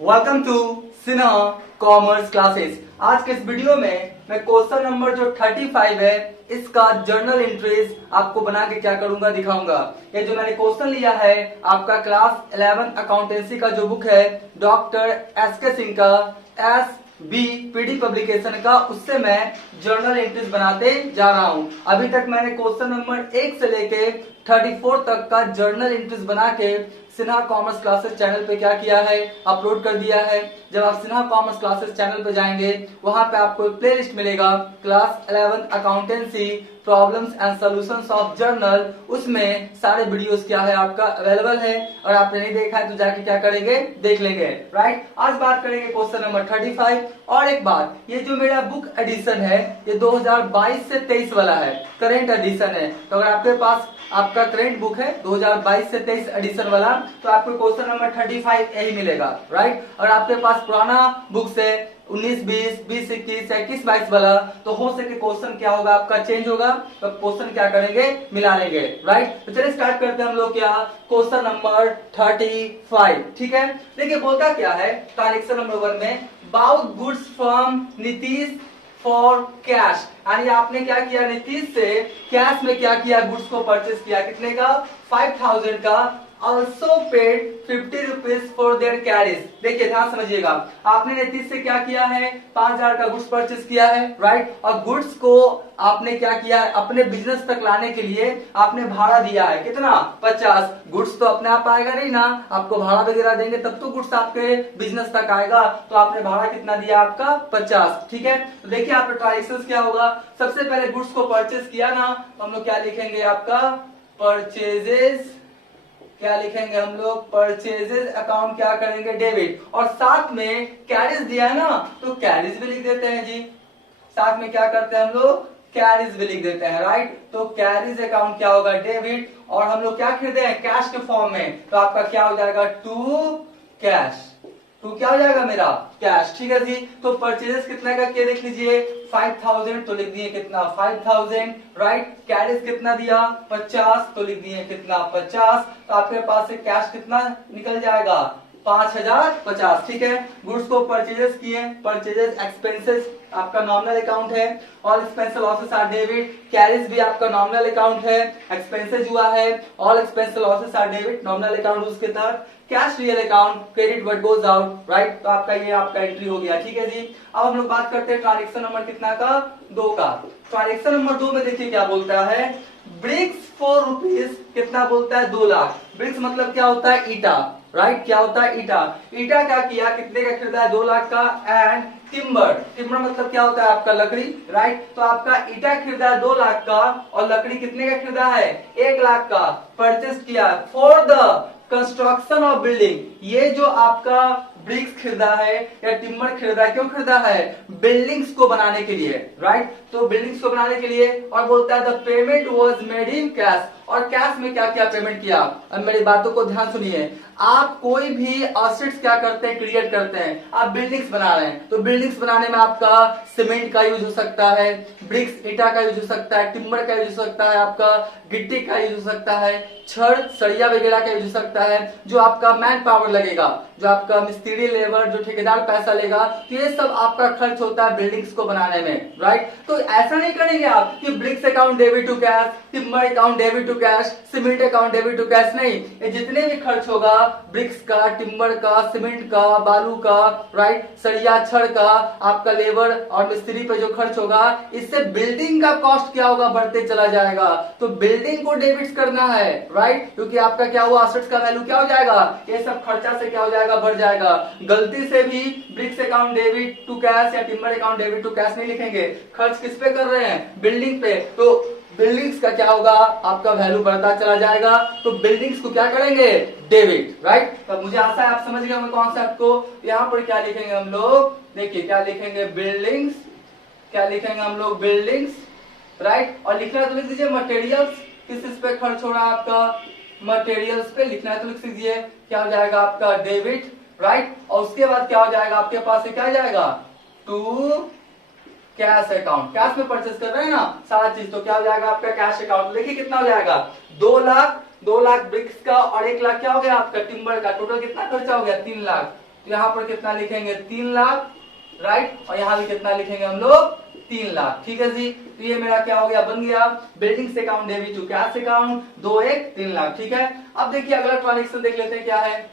Welcome to Sinha commerce classes. आज के इस वीडियो में मैं क्वेश्चन नंबर जो 35 है इसका जर्नल एंट्रीज आपको बना के क्या करूंगा दिखाऊंगा। ये जो मैंने क्वेश्चन लिया है आपका क्लास 11 अकाउंटेंसी का जो बुक है डॉक्टर एसके सिंह का एस बी पीडी पब्लिकेशन का, उससे मैं जर्नल एंट्रीज बनाते जा रहा हूं। अभी तक मैंने क्वेश्चन नंबर 1 से लेके 34 तक का जर्नल एंट्रीज बना के सिन्हा कॉमर्स क्लासेस चैनल पे क्या किया है, अपलोड कर दिया है। जब आप सिन्हा कॉमर्स क्लासेस चैनल पे जाएंगे वहां पे आपको एक प्लेलिस्ट मिलेगा class 11 accountancy problems and solutions of journal. उसमें सारे वीडियोस क्या है आपका अवेलेबल है, और आपने नहीं देखा है तो जाके क्या करेंगे देख लेंगे। राइट, आज बात करेंगे क्वेश्चन नंबर 35। और एक बात, ये जो मेरा बुक एडिशन है ये 2022 से 23 वाला है, करेंट एडिशन है। तो अगर आपके पास आपका करेंट बुक है 2022 से 23 एडिशन वाला, तो आपको क्वेश्चन नंबर 35 यही मिलेगा। राइट, और आपके पास पुराना बुक से 19, 20, 20, 21, 21, 22 वाला, तो हो सके क्वेश्चन क्या होगा आपका चेंज होगा, तो क्वेश्चन क्या करेंगे मिला लेंगे। राइट, तो चलिए स्टार्ट करते हैं हम लोग क्या क्वेश्चन नंबर 35। ठीक है, देखिए बोलता क्या है ट्रांजेक्शन नंबर 1 में bought goods from Nitish for cash, यानी आपने क्या किया नीतीश से कैश में क्या किया गुड्स को परचेस किया, कितने का 5000 का। Also paid 50 rupees for their carriage. देखिए ध्यान समझिएगा, आपने नीतीश से क्या किया है 5000 का गुड्स परचेस किया है। राइट, और गुड्स को आपने क्या किया है अपने बिजनेस तक लाने के लिए आपने भाड़ा दिया है, कितना 50। गुड्स तो अपने आप आएगा नहीं ना, आपको भाड़ा वगैरह देंगे तब तो गुड्स आपके बिजनेस तक आएगा। तो आपने भाड़ा कितना दिया आपका 50। ठीक है, तो देखिए आपका ट्रांजेक्शन क्या होगा, सबसे पहले गुड्स को परचेस किया ना, तो हम लोग क्या लिखेंगे आपका परचेजेस, क्या लिखेंगे हम लोग परचेजेस अकाउंट क्या करेंगे डेबिट, और साथ में कैरिज दिया है ना तो कैरिज भी लिख देते हैं जी। साथ में क्या करते हैं हम लोग कैरिज भी लिख देते हैं। राइट, तो कैरिज अकाउंट क्या होगा डेबिट, और हम लोग क्या खरीदे हैं कैश के फॉर्म में, तो आपका क्या हो जाएगा टू कैश। टू क्या हो जाएगा मेरा कैश। ठीक है जी, तो परचेजेस कितना का क्या लिख लीजिए 5000, तो लिख दिए कितना 5000। राइट, कैरिज कितना दिया 50, तो लिख दिए कितना 50। तो आपके पास से कैश कितना निकल जाएगा 5050। ठीक है, गुड्स को परचेजेस किए, परचेजेस एक्सपेंसेस आपका नॉमिनल अकाउंट है, all expense losses are debit. Carriage भी आपका नॉमिनल अकाउंट है, एक्सपेंसेस हुआ है, all expense losses are debit nominal account उसके तहत। Cash real account credit what goes out. Right, तो आपका ये आपका एंट्री हो गया। ठीक है जी, अब हम लोग बात करते हैं ट्रांजेक्शन नंबर कितना का 2 का। ट्रांजेक्शन नंबर 2 में देखिए क्या बोलता है ब्रिक्स फॉर रुपीज, कितना बोलता है 2 लाख। ब्रिक्स मतलब क्या होता है ईटा। राइट, क्या होता है ईटा। ईटा क्या किया कितने का खरीदा है 2 लाख का। एंड टिम्बर, टिम्बर मतलब क्या होता है आपका लकड़ी। राइट, तो आपका ईटा खरीदा है 2 लाख का, और लकड़ी कितने का खरीदा है 1 लाख का परचेस किया for the construction of building. ये जो आपका ब्रिक्स खरीदा है या टिम्बर खरीदा है, क्यों खरीदा है बिल्डिंग्स को बनाने के लिए। राइट, तो बिल्डिंग्स को बनाने के लिए, और बोलता है the payment was made in cash, और कैश में क्या क्या पेमेंट किया। अब मेरी बातों को ध्यान सुनिए, आप कोई भी एसेट्स क्या करते हैं क्रिएट करते हैं, आप बिल्डिंग्स बना रहे हैं, तो बिल्डिंग्स बनाने में आपका सीमेंट का यूज हो सकता है, ब्रिक्स ईटा का यूज हो सकता है, टिम्बर का यूज हो सकता है, आपका गिट्टी का यूज हो सकता है, छड़ सरिया वगैरह का यूज हो सकता है। जो आपका मैन पावर लगेगा, जो आपका मिस्त्री लेबर, जो ठेकेदार पैसा लेगा, तो ये सब आपका खर्च होता है बिल्डिंग्स को बनाने में। राइट, तो ऐसा नहीं करेंगे आप कि bricks account debit to cash, timber account debit to cash, cement account debit to cash, नहीं। ये जितने भी खर्च होगा ब्रिक्स का, टिम्बर का, सीमेंट का, बालू का, राइट, सरिया छड़ का, आपका लेबर और मिस्त्री पे जो खर्च होगा, इससे बिल्डिंग का कॉस्ट क्या होगा बढ़ते चला जाएगा। तो बिल्डिंग को डेबिट करना है। राइट, क्योंकि आपका क्या हुआ एसेट्स का वैल्यू क्या हो जाएगा, ये सब खर्चा से क्या हो जाएगा बढ़ जाएगा। गलती से भी bricks account debit to cash या timber account debit to cash नहीं लिखेंगे। खर्च किस पे कर रहे हैं बिल्डिंग पे, तो बिल्डिंग्स का क्या होगा आपका वैल्यू बढ़ता चला जाएगा, तो बिल्डिंग्स को क्या करेंगे डेबिट। राइट, तो मुझे आशा है आप समझ गए होंगे कॉन्सेप्ट को। यहाँ पर क्या लिखेंगे हम लोग, देखिए क्या लिखेंगे बिल्डिंग्स, क्या लिखेंगे हम लोग बिल्डिंग्स। राइट, और लिखना है तो लिख दीजिए मटेरियल्स, किस पे खर्च हो रहा है आपका मटेरियल्स पे, लिखना है तो लिख दीजिए क्या हो जाएगा आपका डेबिट। राइट, और उसके बाद क्या हो जाएगा आपके पास से क्या आ जाएगा टू कैश अकाउंट। कैश में परचेस कर रहे हैं ना सारा चीज, तो क्या हो जाएगा आपका कैश अकाउंट। देखिए कितना हो जाएगा 2 लाख, 2 लाख ब्रिक्स का, और 1 लाख क्या हो गया आपका टिम्बर का। टोटल कितना खर्चा हो गया 3 लाख। तो यहाँ पर कितना लिखेंगे 3 लाख, राइट, और यहाँ भी कितना लिखेंगे हम लोग 3 लाख। ठीक है जी, तो ये मेरा क्या हो गया, बन गया buildings account debit to cash account 2 1 3 lakh. ठीक है, अब देखिए अगला ट्रांजेक्शन देख लेते हैं क्या है।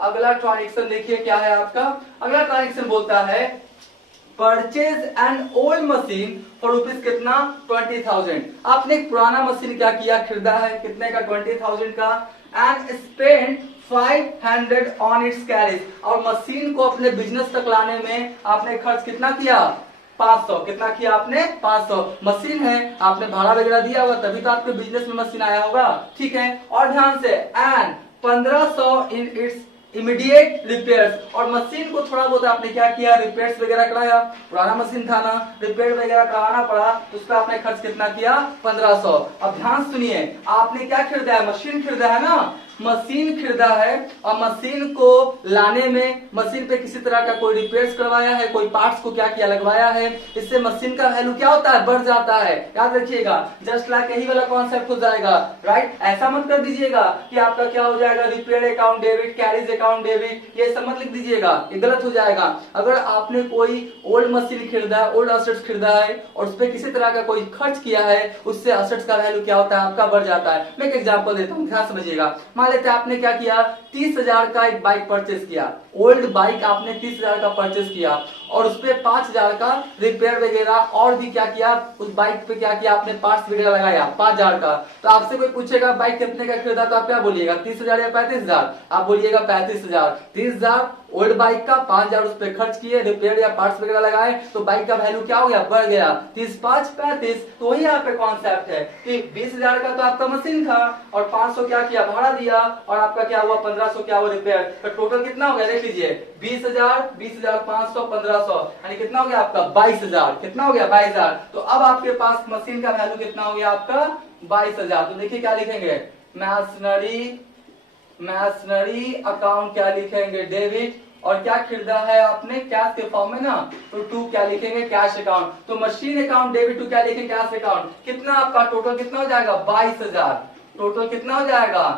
अगला ट्रांजेक्शन देखिए क्या है आपका। अगला ट्रांजेक्शन बोलता है purchase an old machine for rupees कितना 20,000। आपने एक पुराना मशीन क्या किया, खरीदा है, कितने का 20,000 का, and spend 500 on it's carriage, और मशीन को अपने बिजनेस तक लाने में आपने खर्च कितना किया 500। कितना किया आपने 500। मशीन है, आपने भाड़ा वगैरह दिया होगा तभी तो आपके बिजनेस में मशीन आया होगा। ठीक है, और ध्यान से, and 1500 in its immediate repairs, और मशीन को थोड़ा बहुत आपने क्या किया, रिपेयर्स वगैरह कराया। पुराना मशीन था ना, रिपेयर वगैरह कराना पड़ा, तो उस पर आपने खर्च कितना किया 1500। अब ध्यान सुनिए, आपने क्या खरीदा है, मशीन खरीदा है ना, मशीन खरीदा है, और मशीन को लाने में मशीन पे किसी तरह का कोई रिपेयर्स करवाया है, कोई पार्ट्स को क्या किया लगवाया है, इससे मशीन का वैल्यू क्या होता है, बढ़ जाता है। याद रखिएगा, जस्ट लाइक यही वाला कॉन्सेप्ट हो जाएगा, राइट। ऐसा मत कर दीजिएगा कि आपका क्या हो जाएगा, repair account debit, carriage account debit, ये सब मत लिख दीजिएगा, ये गलत हो जाएगा। अगर आपने कोई ओल्ड मशीन खरीदा है, ओल्ड असेट्स खरीदा है, और उस पर किसी तरह का कोई खर्च किया है, उससे असेट्स का वैल्यू क्या होता है, आपका बढ़ जाता है। मैं एक एग्जांपल देता हूँ, ध्यान समझिएगा। मान लेते हैं आपने क्या किया, 30,000 का एक बाइक परचेस किया, ओल्ड बाइक आपने 30,000 का परचेस किया, और उस पे 5,000 का रिपेयर वगैरह और भी क्या किया, उस बाइक पे क्या किया आपने, पार्ट्स वगैरह लगाया 5,000 का। तो आपसे कोई पूछेगा बाइक कितने का खरीदा, तो आप क्या बोलिएगा, 30,000 या 35,000, आप बोलिएगा 35,000। 30,000 ओल्ड बाइक का, 5,000 उस पर खर्च किए, रिपेयर या पार्ट्स वगैरह लगाए, तो बाइक का वैल्यू क्या हो गया, बढ़ गया, 30 5 35। तो वही यहाँ पे कॉन्सेप्ट है कि 20,000 का तो आपका मशीन था, और 500 क्या किया, भाड़ा दिया, और आपका क्या हुआ 1500 क्या हुआ रिपेयर, तो टोटल कितना हो गया, देख लीजिए 20,000 20,500 1500, यानी कितना हो गया आपका 22,000। कितना हो गया 22,000। तो अब आपके पास मशीन का वैल्यू कितना हो गया आपका 22,000। तो देखिए क्या लिखेंगे, मैशनरी अकाउंट क्या लिखेंगे, डेबिट, और क्या खरीदा है आपने, कैश के फॉर्म में ना, तो टू क्या लिखेंगे, कैश अकाउंट। तो मशीन अकाउंट डेबिट टू क्या लिखेंगे, कैश अकाउंट। कितना आपका टोटल कितना हो जाएगा 22,000। टोटल कितना हो जाएगा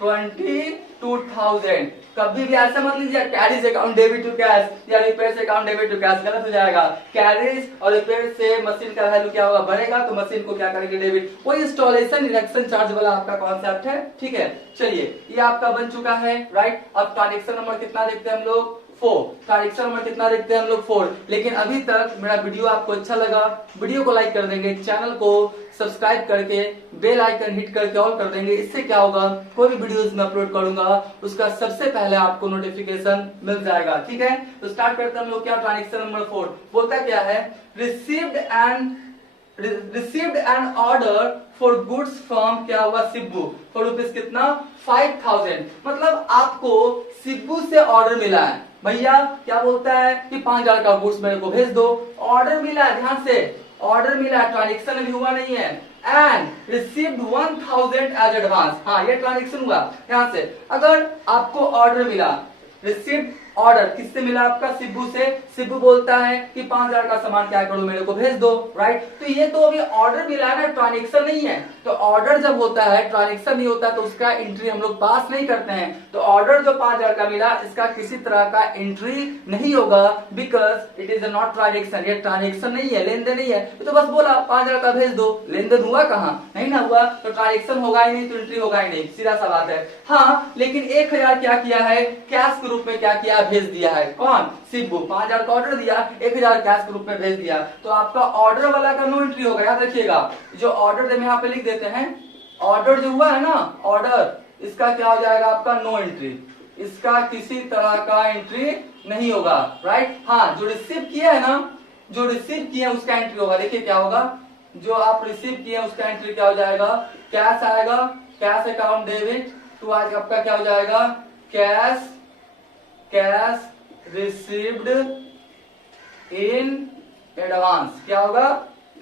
22,000। कभी भी ऐसा मत लीजिए carriage account debit to cash या repairs account debit to cash, गलत हो जाएगा। कैरिज और रिपेयर से मशीन का वैल्यू क्या होगा, बढ़ेगा, तो मशीन को क्या करेंगे, डेबिट। कोई इंस्टॉलेशन इरेक्शन चार्ज वाला आपका कॉन्सेप्ट है। ठीक है, चलिए ये आपका बन चुका है, राइट। अब ट्रांजेक्शन नंबर कितना देखते हैं हम लोग, 4। ट्रांजेक्शन नंबर कितना देखते हैं हम लोग 4। लेकिन अभी तक मेरा वीडियो आपको अच्छा लगा, वीडियो को लाइक कर देंगे, चैनल को सब्सक्राइब करके बेल आइकन हिट करके ऑल कर देंगे। इससे क्या होगा, कोई भी वीडियोस मैं अपलोड करूंगा उसका सबसे पहले आपको नोटिफिकेशन मिल जाएगा। ठीक है, तो स्टार्ट करते हैं हम लोग। क्या ट्रांजेक्शन नंबर 4 बोलता क्या है, received an order for goods from क्या हुआ, सिब्बू, फॉर रुपीज कितना 5,000। मतलब आपको सिब्बू से ऑर्डर मिला है, भैया क्या बोलता है कि 5,000 का गुड्स मेरे को भेज दो। ऑर्डर मिला है, ध्यान से, ऑर्डर मिला है, ट्रांजेक्शन अभी हुआ नहीं है। एंड रिसीव्ड 1,000 एज एडवांस, हाँ ये ट्रांजेक्शन हुआ। ध्यान से, अगर आपको ऑर्डर मिला, रिसीव्ड ऑर्डर किससे मिला, आपका सिब्बू से। सिब्बू बोलता है कि 5,000 का सामान क्या करो, मेरे को भेज दो, राइट। तो ये तो अभी ऑर्डर मिला है ना, ट्रांजेक्शन नहीं है। तो ऑर्डर जब होता है, ट्रांजेक्शन नहीं होता, तो उसका एंट्री हम लोग पास नहीं करते हैं। तो ऑर्डर जो 5,000 का मिला, इसका किसी तरह का एंट्री नहीं होगा, because it is not transaction. ये ट्रांजेक्शन नहीं है, लेन देन नहीं है। तो बस बोला 5,000 का भेज दो, लेन देन हुआ कहाँ, नहीं ना हुआ, तो ट्रांजेक्शन होगा ही नहीं, तो एंट्री होगा ही नहीं, सीधा सा बात है। हाँ, लेकिन 1,000 क्या किया है, कैश के रूप में क्या किया, भेज दिया है। कौन, सिब्बू। 5,000 का ऑर्डर दिया, 1,000 कैश के रूप में भेज दिया, तो आपका ऑर्डर वाला का नो एंट्री होगा। याद रखिएगा, जो ऑर्डर हम यहाँ पे लिख देते हैं, ऑर्डर जो हुआ है ना, ऑर्डर, इसका क्या हो जाएगा आपका नो एंट्री, इसका किसी तरह का एंट्री नहीं होगा, राइट। हाँ, जो रिसीव किया है ना, जो रिसीव किया है उसका एंट्री होगा। देखिए क्या होगा, जो आप रिसीव किए उसका एंट्री क्या हो जाएगा, कैश आएगा, कैश अकाउंट डेबिट टू, आज आपका क्या हो जाएगा, कैश रिसीव्ड इन एडवांस। क्या होगा,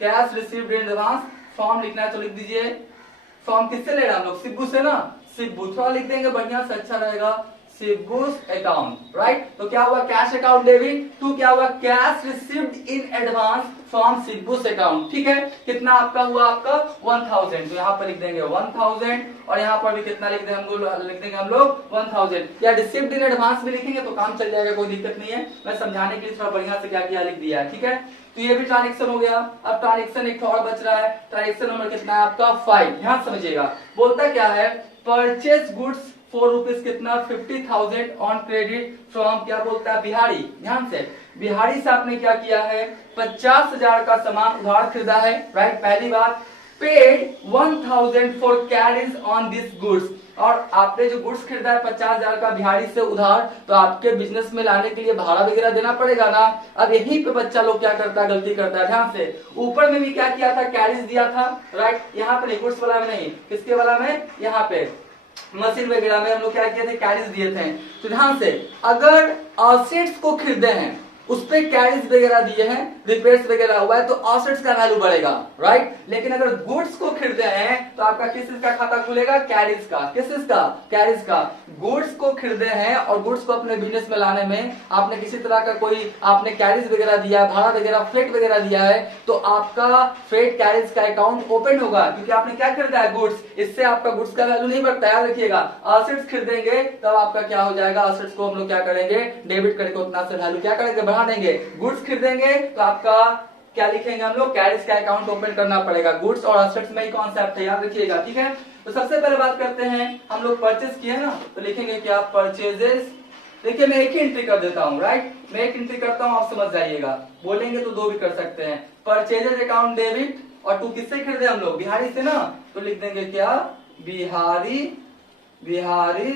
cash received in advance. Form लिखना है तो लिख दीजिए। फॉर्म किससे ले रहे हैं हम लोग, सिब्बू से ना, सिब्बू। थोड़ा लिख देंगे बढ़िया से, अच्छा रहेगा, शिबूस अकाउंट, राइट। तो क्या हुआ, कैश अकाउंट डेबिट टू क्या हुआ, cash received in advance from Shibu's account, ठीक है। कितना आपका हुआ, आपका 1000, तो यहाँ पर लिख देंगे 1000 और यहाँ पर भी कितना लिख देंगे हम लोग 1000, या रिसीव्ड इन एडवांस भी लिखेंगे तो काम चल जाएगा, कोई दिक्कत नहीं है। मैं समझाने के लिए थोड़ा बढ़िया से क्या किया लिख दिया है, ठीक है। तो ये भी ट्रांजेक्शन हो गया। अब ट्रांजेक्शन एक और बच रहा है, ट्रांजेक्शन नंबर कितना है आपका 5, ध्यान समझिएगा। बोलता क्या है, परचेज गुड्स फॉर रुपीज कितना 50,000 ऑन क्रेडिट फ्रॉम क्या बोलता है बिहारी, ध्यान से, बिहारी से आपने क्या किया है 50,000 का सामान उधार खरीदा है, राइट। पहली बात, paid 1000 for carriage on this goods, और आपने जो गुड्स खरीदा है 50,000 का बिहारी से उधार, तो आपके बिजनेस में लाने के लिए भाड़ा वगैरह देना पड़ेगा ना। अब यहीं पे बच्चा लोग क्या करता है, गलती करता है, ध्यान से। ऊपर में भी क्या किया था, कैरीज दिया था, राइट। यहाँ पे गुड्स वाला में नहीं, किसके वाला में, यहाँ पे मशीन वगैरह में हम लोग क्या किए थे, कैरीज दिए थे। तो ध्यान से, अगर असेट्स को खरीदे हैं उस पे कैरीज वगैरह दिए हैं, रिपेयर्स वगैरह हुआ है, तो असेट्स का वैल्यू बढ़ेगा, राइट। लेकिन अगर गुड्स को खरीदे हैं तो आपका किस चीज का खाता खुलेगा, कैरीज का, किस चीज का, कैरीज का। गुड्स को खरीदे हैं और गुड्स को अपने बिजनेस में लाने में आपने किसी तरह का कोई आपने कैरीज वगैरह दिया, भाड़ा वगैरह, फ्रेट वगैरह दिया है, तो आपका फ्रेट कैरीज का अकाउंट ओपन होगा, क्योंकि आपने क्या खरीदा है, गुड्स। इससे आपका गुड्स का वैल्यू नहीं बढ़ता, याद रखिएगा। असेट्स खरीदेंगे तब आपका क्या हो जाएगा, असेट्स को हम लोग क्या करेंगे, डेबिट करके उतना से वैल्यू क्या करेंगे, बढ़ा देंगे। गुड्स खरीदेंगे तो आपका क्या लिखेंगे हम लोग, कैरीज का अकाउंट ओपन करना पड़ेगा। गुड्स और असेट्स में ही कॉन्सेप्ट है, याद रखिएगा, ठीक है। तो सबसे पहले बात करते हैं, हम लोग परचेज किए ना, तो लिखेंगे क्या, परचेजेस। देखिए मैं एक ही एंट्री कर देता हूँ, राइट। मैं एक एंट्री करता हूँ, आप समझ जाइएगा। बोलेंगे तो दो भी कर सकते हैं। परचेजेस अकाउंट डेबिट, और टू किससे खरीदे हम लोग, बिहारी से ना, तो लिख देंगे क्या, बिहारी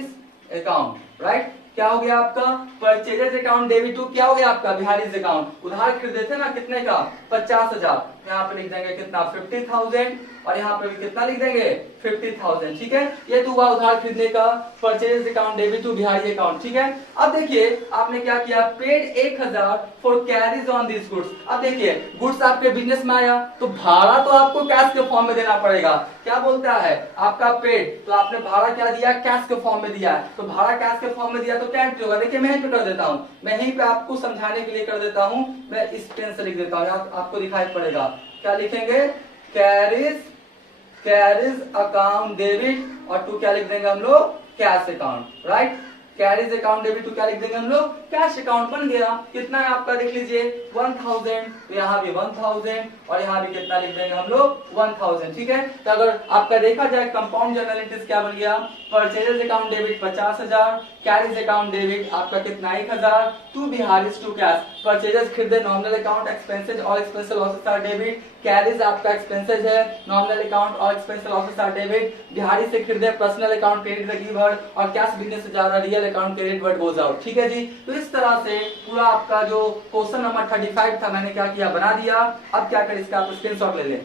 अकाउंट, राइट। क्या हो गया आपका, परचेजेस अकाउंट डेबिट टू क्या हो गया आपका, बिहारी अकाउंट। उधार खरीदे थे ना, कितने का, 50,000, यहाँ पे लिख देंगे कितना 50,000, और यहाँ पे भी कितना लिख देंगे 50,000, ठीक है। ये तो हुआ उधार खरीदने का, purchase account debit to Bihari account, ठीक है। अब देखिए आपने क्या किया, paid 1,000 for carriage on this goods. अब देखिए गुड्स आपके बिजनेस में आया तो भाड़ा तो आपको कैश के फॉर्म में देना पड़ेगा। क्या बोलता है आपका पेड, तो आपने भाड़ा क्या दिया, कैश के फॉर्म में दिया, तो भाड़ा कैश के फॉर्म में दिया तो क्या एंट्री होगा। देखिए मैं यहीं पे कर देता हूँ, मैं यहीं पे आपको समझाने के लिए कर देता हूँ, मैं इस पेन से लिख देता हूँ, आपको दिखाई पड़ेगा। क्या लिखेंगे, कैरीज अकाउंट डेबिट, और टू क्या लिख देंगे हम लोग, cash account, right. Carriage account debit to क्या लिख देंगे हम लोग, कैश अकाउंट बन गया। कितना है आपका, देख लीजिए 1000, तो यहाँ भी 1000, और यहाँ भी कितना लिख देंगे हम लोग 1000, ठीक है। तो अगर आपका देखा जाए कंपाउंड जर्नल एंट्रीज क्या बन गया, purchases account debit 50,000, carriage account debit आपका कितना 1,000, to Biharis to cash. Purchases खरीदे, नॉमिनल अकाउंट एक्सपेंसेस और expense losses are debit. Carriage आपका एक्सपेंसेस है, नॉमिनल अकाउंट और expense losses are debit. Bihari से खरीदे, पर्सनल अकाउंट क्रेडिट गिवर, और कैश बिजनेस से जा रहा, real account credit what goes out, ठीक है जी। तो इस तरह से पूरा आपका जो क्वेश्चन नंबर 35 था मैंने क्या किया, बना दिया। अब क्या करें, इसका आप स्क्रीनशॉट ले लें।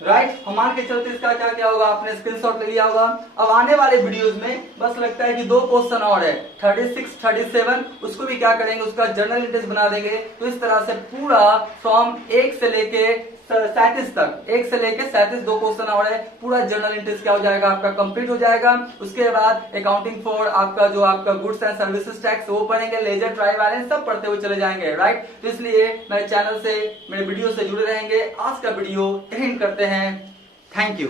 राइट, हम मान के चलते इसका क्या क्या होगा, आपने स्क्रीनशॉट ले लिया होगा। अब आने वाले वीडियोस में बस लगता है कि 2 क्वेश्चन और है, 36, 37, उसको भी क्या करेंगे, उसका जर्नल एंट्रीज बना देंगे। तो इस तरह से पूरा फ्रॉम 1 से लेके 37 तक, 1 से लेके 37 2 क्वेश्चन और है, पूरा जर्नल एंट्रीज क्या हो जाएगा आपका कंप्लीट हो जाएगा। उसके बाद अकाउंटिंग फॉर आपका जो आपका गुड्स एंड सर्विसेज टैक्स वो पढ़ेंगे, लेजर ट्राई बैलेंस सब पढ़ते हुए चले जाएंगे, राइट। तो इसलिए मेरे चैनल से, मेरे वीडियो से जुड़े रहेंगे। आज का वीडियो एंड करते हैं, थैंक यू।